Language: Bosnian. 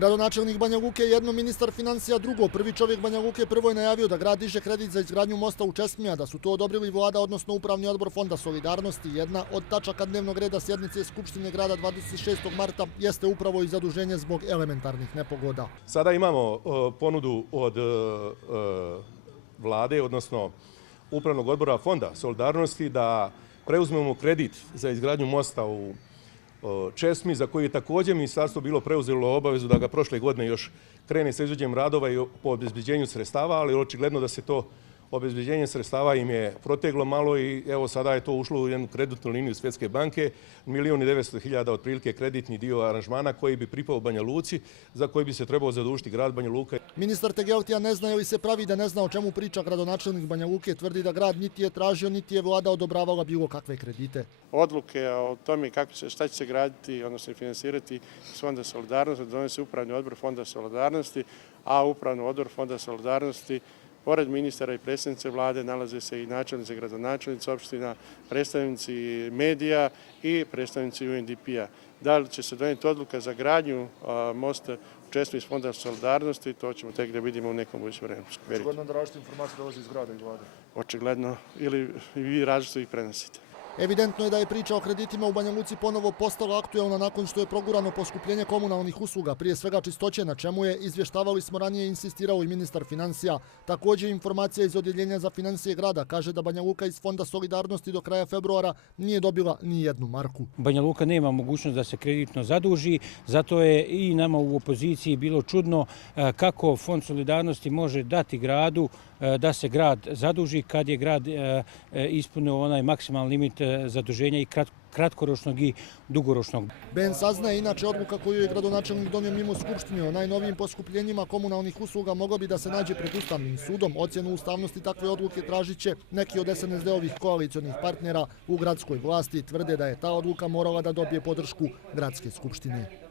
Gradonačelnik Banja Luke je jedno, ministar financija drugo. Prvi čovjek Banja Luke prvo je najavio da grad diže kredit za izgradnju mosta u Česmi, a da su to odobrili vlada, odnosno upravni odbor Fonda solidarnosti. Jedna od tačaka dnevnog reda sjednice Skupštine grada 26. marta jeste upravo i zaduženje zbog elementarnih nepogoda. Sada imamo ponudu od vlade, odnosno upravnog odbora Fonda solidarnosti da preuzmemo kredit za izgradnju mosta u Česmi, za koji je također ministarstvo bilo preuzelo obavezu da ga prošle godine još krene sa izvođenjem radova i po obezbeđenju sredstava, ali očigledno da se to obezbeđenje sredstava im je proteglo malo i evo sada je to ušlo u jednu kreditnu liniju Svjetske banke, 1.900.000 otprilike kreditni dio aranžmana koji bi pripao Banja Luci, za koji bi se trebao zadužiti grad Banja Luka. Ministar Tegeltija ne zna ili se pravi da ne zna o čemu priča. Gradonačelnik Banja Luke tvrdi da grad niti je tražio, niti je vlada odobravala bilo kakve kredite. Odluke o tome šta će se graditi, odnosno finansirati iz Fonda solidarnosti, donosi upravni odbor Fonda solidarnosti, a upravni odbor Fonda solidarnosti pored ministara i predsjednice vlade nalaze se i načelnici, gradonačelnici opština, predstavnici medija i predstavnici UNDP-a. Da li će se donijeti odluka za gradnju mosta u Česmi iz Fonda solidarnosti, to ćemo tek da vidimo u nekom budućem vremenskom periodu. Očigledno da različite informacije dolaze iz grada i vlade. Očigledno, ili vi različito ih prenosite. Evidentno je da je priča o kreditima u Banja Luci ponovo postala aktuelna nakon što je progurano poskupljenje komunalnih usluga, prije svega čistoće, na čemu je, izvještavali smo ranije, insistirao i ministar financija. Također informacija iz Odjeljenja za financije grada kaže da Banja Luka iz Fonda solidarnosti do kraja februara nije dobila ni jednu marku. Banja Luka nema mogućnost da se kreditno zaduži, zato je i nama u opoziciji bilo čudno kako Fond solidarnosti može dati gradu da se grad zaduži kad je grad ispunio onaj maksimalni limit zaduženja i kratkoročnog i dugoročnog. Ben saznaje inače odluka koju je gradonačelnik donio mimo Skupštine o najnovijim poskupljenjima komunalnih usluga moglo bi da se nađe pred Ustavnim sudom. Ocjenu ustavnosti takve odluke tražit će neki od SNSD-ovih koalicionih partnera u gradskoj vlasti. Tvrde da je ta odluka morala da dobije podršku Gradske skupštine.